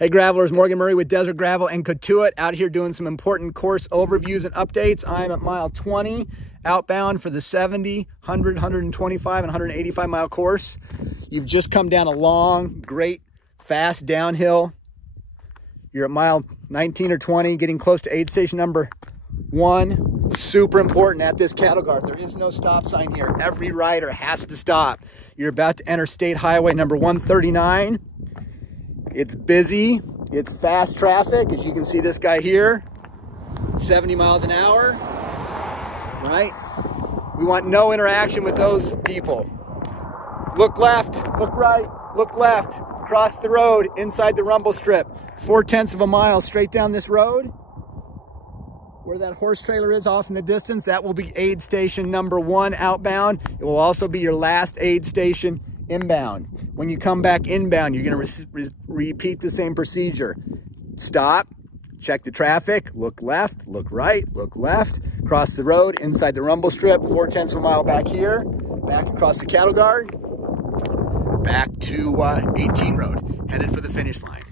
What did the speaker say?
Hey Gravelers, Morgan Murray with Desert Gravel and Co2uT out here doing some important course overviews and updates. I'm at mile 20, outbound for the 70, 100, 125, and 185 mile course. You've just come down a long, great, fast downhill. You're at mile 19 or 20, getting close to aid station number 1. Super important at this cattle guard. There is no stop sign here. Every rider has to stop. You're about to enter state highway number 139. It's busy, it's fast traffic. As you can see, this guy here, 70 miles an hour, right? We want no interaction with those people. Look left, look right, look left, cross the road, inside the rumble strip. 4/10 of a mile straight down this road. Where that horse trailer is off in the distance, that will be aid station number 1 outbound. It will also be your last aid station inbound. When you come back inbound, you're going to repeat the same procedure. Stop, check the traffic, look left, look right, look left, cross the road, inside the rumble strip, 4/10 of a mile back here, back across the cattle guard, back to 18 road, headed for the finish line.